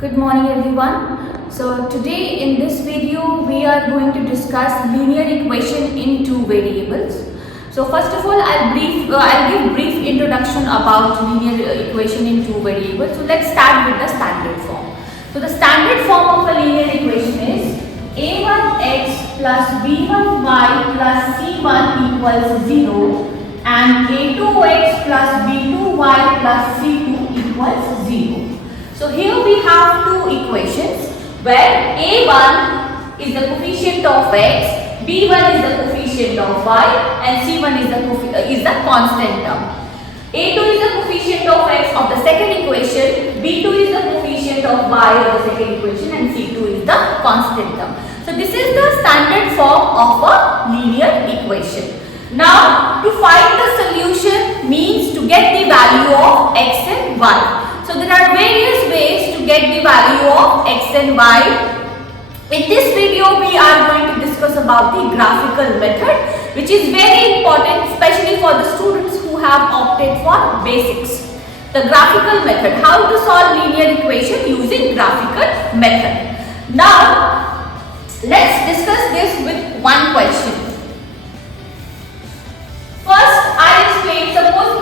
Good morning everyone. So today in this video we are going to discuss linear equation in two variables. So first of all I'll give brief introduction about linear equation in two variables. So let's start with the standard form. So the standard form of a linear equation is a1x plus b1y plus c1 equals 0 and a2x plus b2y plus c2 equals 0. So here we have two equations where a1 is the coefficient of x, b1 is the coefficient of y and c1 is the constant term. a2 is the coefficient of x of the second equation, b2 is the coefficient of y of the second equation and c2 is the constant term. So this is the standard form of a linear equation. Now to find the solution means to get the value of x and y. So there are various ways to get the value of x and y. In this video we are going to discuss about the graphical method, which is very important especially for the students who have opted for basics. The graphical method, how to solve linear equation using graphical method. Now let's discuss this with one question. First I explain, suppose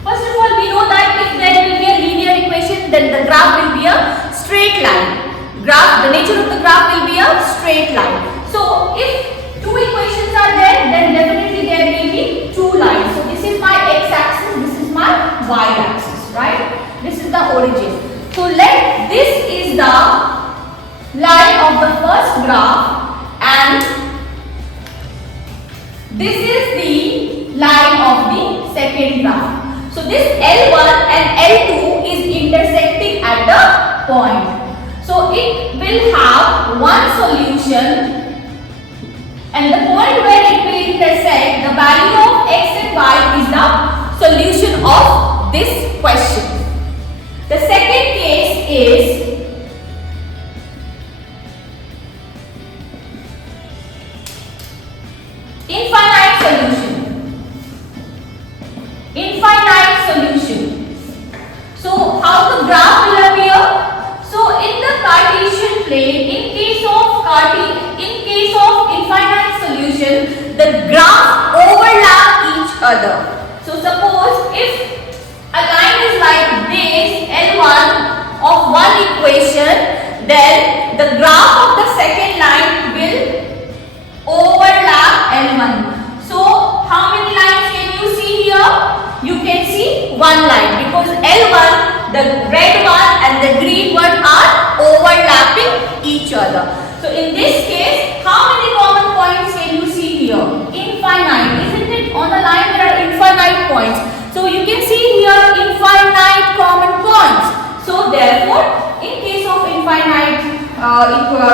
first of all we know that if there will be a linear equation then the graph will be a straight line. The nature of the graph will be a straight line. So if two equations are there then definitely there will be two lines. So this is my x-axis, this is my y-axis, right? This is the origin. So this is the line of the first graph and this is the line of the second graph. So this L1 and L2 is intersecting at the point. So it will have one solution and the point where it will intersect, the value of x and y is the solution of this question. The second case is infinite solution. So how the graph will appear? So in the Cartesian plane, in case of infinite solution, the graph overlap each other. So suppose if a line is like this, L1 of one equation, then the graph of the second line will overlap L1. So how many lines can you see here? You can see one line because L1, the red one and the green one are overlapping each other. So in this case, how many common points can you see here? Infinite, isn't it? On the line there are infinite points. So you can see here infinite common points. So therefore, in case of infinite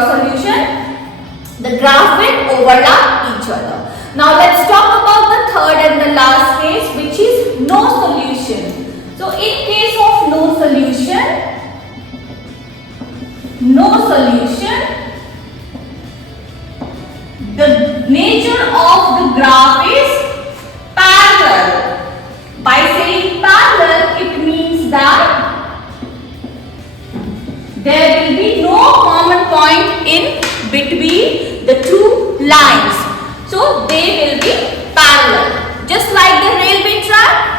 solution, the graph will overlap each other. Now let's talk about the third and the last case, which is no solution. So in case of no solution, the nature of the graph is parallel. By saying parallel, it means that there will be no common point in between the two lines. So they will be parallel. Just like the railway track,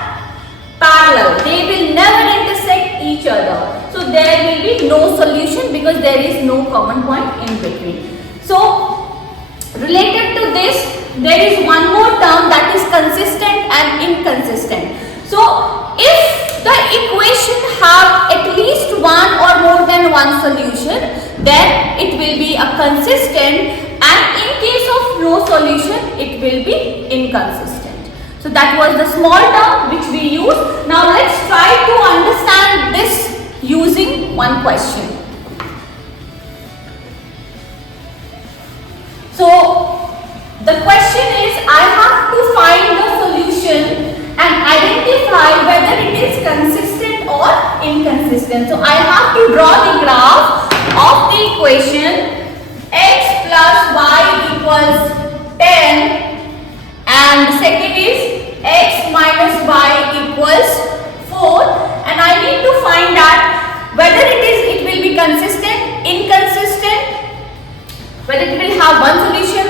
parallel. They will never intersect each other. So there will be no solution because there is no common point in between. So related to this, there is one more term that is consistent and inconsistent. So if the equation have at least one or more than one solution, then it will be a consistent, and in case of no solution it will be inconsistent. So that was the small term which we use. Now let's try to understand this using one question. So the question is, I have to find the solution and identify whether it is consistent or inconsistent. So I have to draw the graph of the equation x plus y equals 10 and the second is x minus y equals 4, and I need to find out whether it is whether it will have one solution,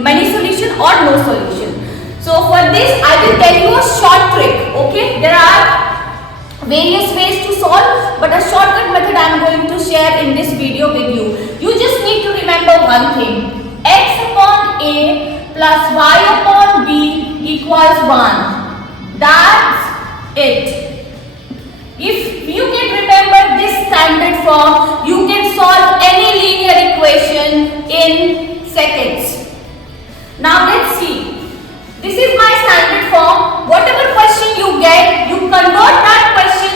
many solution or no solution. So for this I will tell you a short trick. Okay, there are various ways to solve, but a shortcut method I am going to share in this video with you. You just need to remember one thing: x upon a plus y upon b equals 1. That's it. If you can remember this standard form, you can solve any linear equation in seconds. Now let's see. This is my standard form. Whatever question you get, you convert that question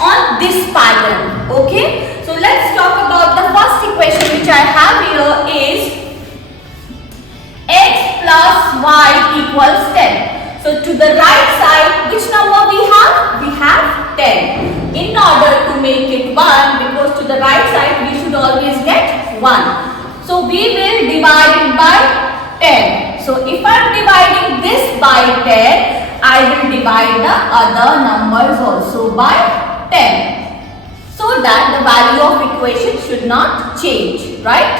on this pattern. Okay? So let's talk about the first equation which I have here is x plus y equals 10. So to the right side, which number we have? We have 10. In order to make it 1, because to the right side we should always get 1. So we will divide it by 10. So if I am dividing this by 10, I will divide the other numbers also by 10. So that the value of equation should not change, right?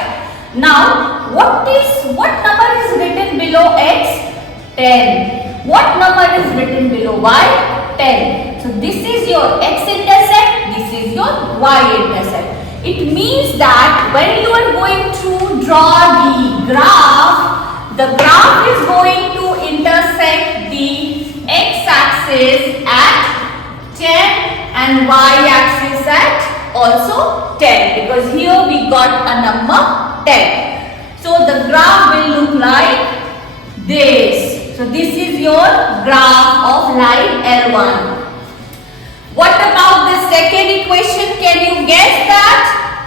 Now what number is written below x? 10. What number is written below y? 10. So this is your x-intercept, this is your y-intercept. It means that when you are going to draw the graph is going to intersect the x-axis at 10 and y-axis at also 10, because here we got a number 10. So the graph will look like this. So this is your graph of line L1. What about the second equation? Can you guess that?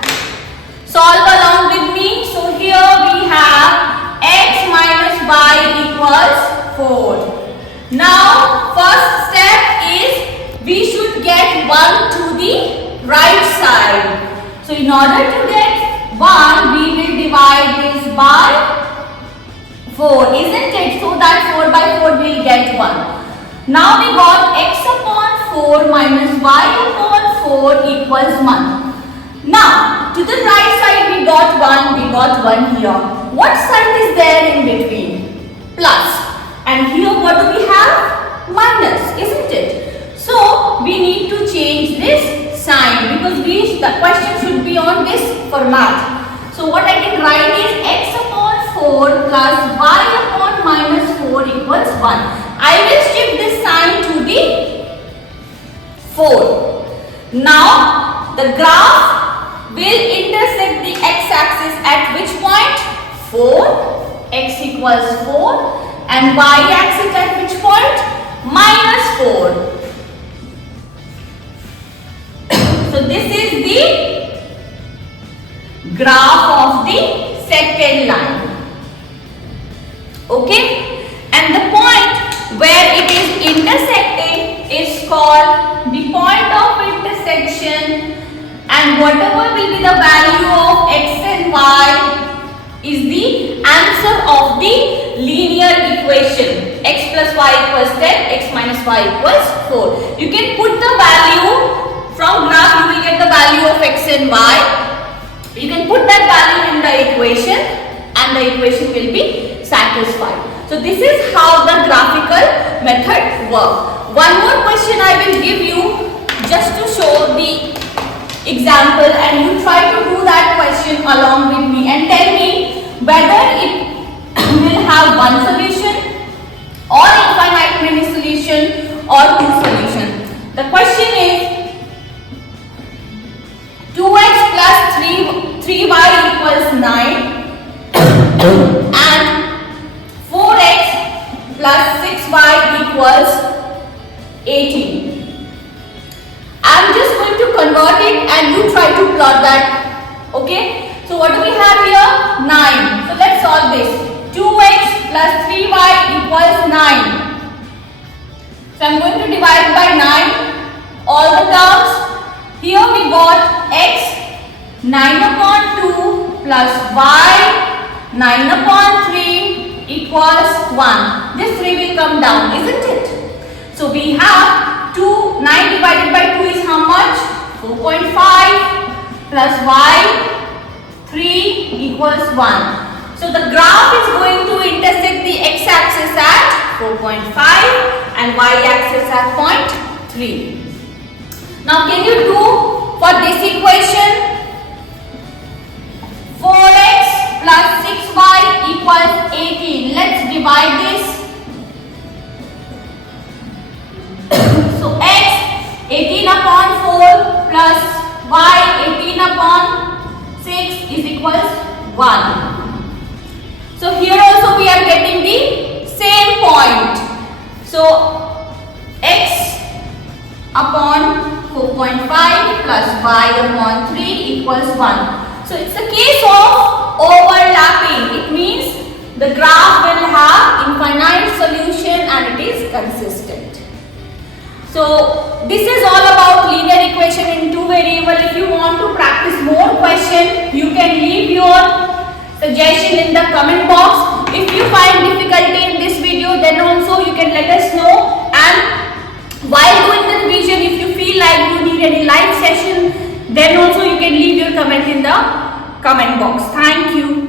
Solve along with me. So here we have x minus y equals 4. Now first step is we should get 1 to the right side. So in order to get 1, we will divide this by 4, isn't it? So that 4 by 4 will get 1. Now we got x upon 4 minus y upon 4 equals 1. Now to the right side we got 1 here. What sign is there in between? Plus. And here what do we have? Minus, isn't it? So we need to change this sign, because the question should be on this format. So what I can write is x upon 4 plus y upon minus 4 equals 1. I will shift this sign to the 4. Now the graph will intersect the x-axis at which point? 4, x equals 4, and y-axis at which point? Minus 4. So this is the graph of the second line. Okay? And the point where it is intersecting is called the point of intersection, and whatever will be the value of x and y is the answer of the linear equation. X plus y equals 10, x minus y equals 4. You can put the value from graph, you will get the value of x and y. You can put that value in the equation and the equation will be satisfied. So this is how the graphical method works. One more question I will give you just to show the example, and you try to do that question along with me and tell me whether it will have one solution or infinite many solution or two solutions. The question is 2x plus 3y equals 9 and 4x plus 6y equals 18. I am just going to convert it and you try to plot that. Okay. So what do we have here? 9. So let's solve this. 2x plus 3y equals 9. So I am going to divide by 9 all the terms. Here we got x 9 upon 2 plus y 9 upon 3 equals 1. This 3 will come down, isn't it? So we have 9 divided by 2 is how much? 4.5 plus y 3 equals 1. So the graph is going to intersect the x-axis at 4.5 and y-axis at 0.3. Now can you do for this equation? 4x plus 6y equals 18. Let's divide this. So x 18 upon 4 plus y 18 upon 6 is equals 1. So here also we are getting the same point. So x upon 4.5 plus y upon 3 equals 1. So it's a case of overlapping. It means the graph will have infinite solution and it is consistent. So this is all about linear equation in two variable. If you want to practice more question, you can leave your suggestion in the comment box. If you find difficulty in this video, then also you can let us know. And while doing the revision, if you feel like you need any live session, then also you can leave your comment in the comment box. Thank you.